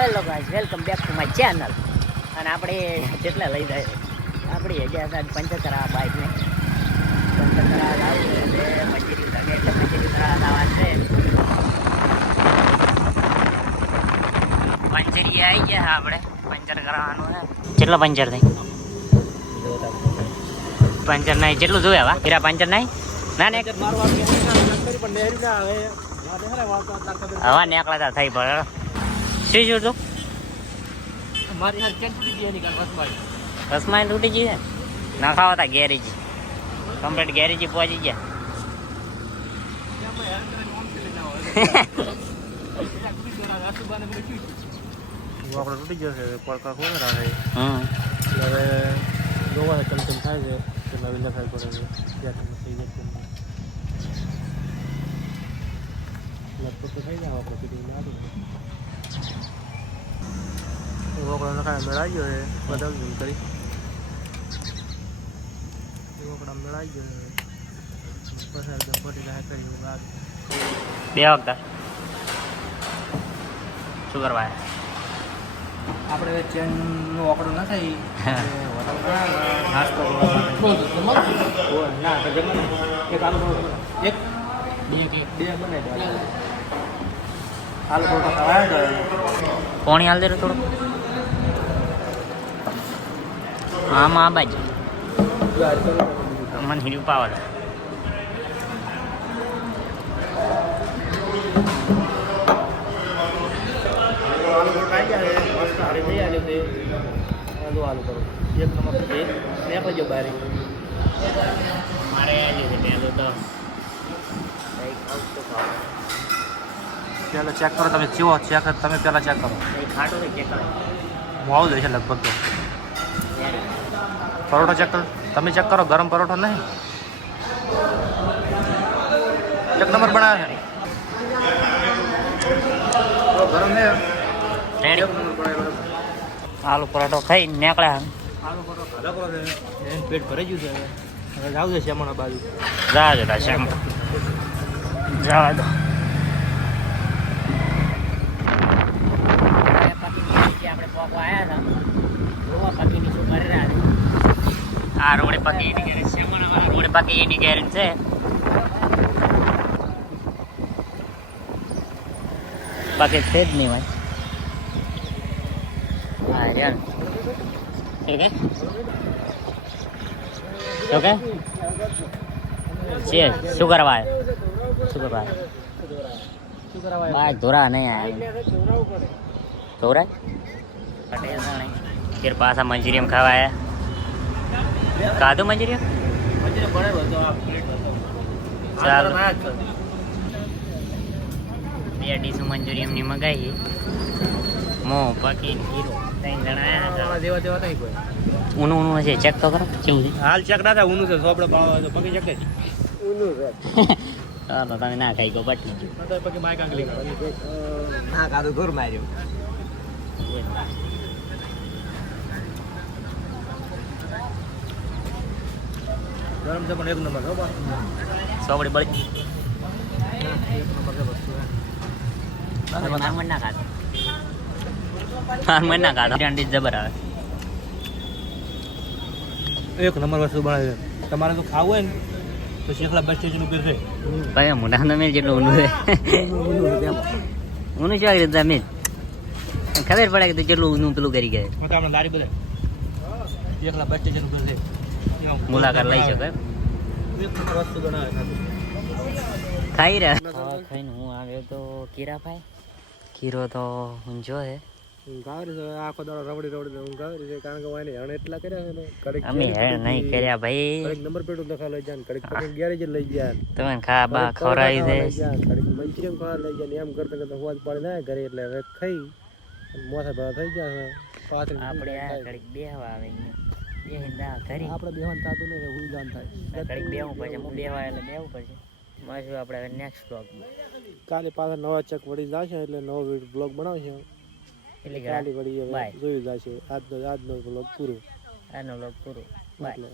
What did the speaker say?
Hello guys, welcome back to my channel. અને આપણે કેટલા લઈ જાય આપણી હજાર પંચર કરાવવા બાઇકને પંચર કરાવવા લાવું એટલે મંજૂરી લાગે એટલે મંજૂરી કરાવવા લાવવા છે. પંચરી આવી ગયા આપણે પંચર કરાવવાનું છે. કેટલો પંચર થાય? પંચર નહીં જેટલું જોયા વા હીરા પંચર નહીં ના ને હવા નીકળતા થઈ પડે શું શું તું મારી હાલ ચેન તૂટી ગઈ એની રસમાઈ તૂટી ગઈ છે ના ખાવા હતા ગેરેજી કમ્પ્લીટ ગેરેજી પહોંચી ગયા. આપણે તૂટી ગયો છે પડકા ખોલે રાખે હવે જોવા ચમચમ થાય છે કે નવી નખાઈ પડે છે લગભગ તો થઈ જાય આપણે ફિટિંગ ના રોકડા નખાય મેળાઈ ગયો છે બદલ કરી રોકડા મેળાઈ ગયો છે પછી એકદમ ફોટી નાખે કરી બે વખત શું કરવા આપણે ચેનનો ઓકડો ના થાય નાસ્તો ના તો જમવા એક આલુ પરોઠો એક બે બનાવી દો આલુ પરોઠો ખવાય પાણી હાલ દે થોડું આમાં આ બાજુ મને હીરું પાવા દે આલુ પરોઠા આવી ગયા મસ્ત હારી થઈ આવ્યું છે આલુ કરો એક નંબર ને પછી બારી મારે આવી છે પહેલું તો કંઈક આવતું ખાવ પહેલાં ચેક કરો તમે ચેવો ચેક તમે પહેલાં ચેક કરો કંઈ ખાટો તો ચેક કરો મોડું જાય છે લગભગ તો પરોઠો ચેક કરો તમે ચેક કરો ગરમ પરોઠો નહીં એક નંબર બનાવે છે ગરમ છે રેડી આલુ પરોઠો ખાઈ નીકળ્યા આલુ પરોઠો ખાધા કરો છે એને પેટ ભરાઈ ગયું છે હવે જાવ છે શ્યામાના બાજુ જા જતા શ્યામ જવા દો આપણે પોકવા આવ્યા હતા પકીની શું કરી રહ્યા આ રોડે પકી એની ગેરેજ છે રોડે પકી એની ગેરેજ છે. બાકી છે જ નહીં ભાઈ હા યાર ઓકે ઓકે છે શું કરવા શું કરવા બાય ધોરા નહીં આવ્યા ધોરા ફેર પાછા મંચુરિયમ ખાવા આવ્યા ખાધું મંચુરિયમ ચાલો બે ડીશું મંચુરિયમની મગાવી મો પકી હીરો ત્રણ જણા આવ્યા દેવા દેવા નહીં કોઈ ઊનું ઊનું હશે ચેક તો કરો કેવું છે હાલ ચેક ના થાય ઊનું છે સોપડે પકી ચેક થાય ઊનું છે હા તો તમે ના ખાઈ ગયો પટી ગયું પકી માય કાંગલી ના કાધું ઘર માર્યું ગરમ છે પણ એક નંબર હો બા સોપડી બળી એક નંબર છે વસ્તુ મારમણ ના ખાધો મારમણ ના ખાધો ઠંડી જબર આવે એક નંબર વસ્તુ બનાવે તમારે તો ખાવું હોય ને તો શેખલા બસ સ્ટેશન ઉપર છે ભાઈ મોટા તમે જેટલું ઊનું છે ઊનું શું આવી રીતે મેં ખબર પડે કે તું જેટલું ઊનું પેલું કરી ગયા આપણે લારી બધા શેખલા બસ સ્ટેશન ઉપર છે મુલાકાત લઈ શકો એક નંબર વસ્તુ બનાવે ખાઈ રહ્યા ખાઈને હું આવ્યો તો કીરાભાઈ કીરો તો ઊંઝો છે ગાવરી છે આખો દાડો રવડી રવડી હું ગાવરી છે કારણ કે વાને હણ એટલા કર્યા છે ને કડક અમે હેણ નહીં કર્યા ભાઈ કડક નંબર પ્લેટ લખા લઈ જાય કડક પકડ ગેરેજ લઈ જાય તમે ખા બા ખવડાવી દે કડક મંચુરિયમ ખાવા લઈ જાય એમ કરતા કરતા હોજ પડે ના ઘરે એટલે હવે ખાઈ મોથા ભરા થઈ જાય પાછળ આપણે આ ઘડીક બેહવા આવે બે હિંદા કરી આપણે બેહવાન થાતું ને હું જાન થાય ઘડીક બેહવું પડશે હું બેહવા એટલે બેહવું પડશે મળશું આપણે હવે નેક્સ્ટ બ્લોગમાં કાલે પાછા નવા ચેક વળી જશે એટલે નવો બ્લોગ બનાવશે એટલે કાલે વળી બાય જોઈ જશે આજનો બ્લોગ પૂરો આનો બ્લોગ પૂરો બાય.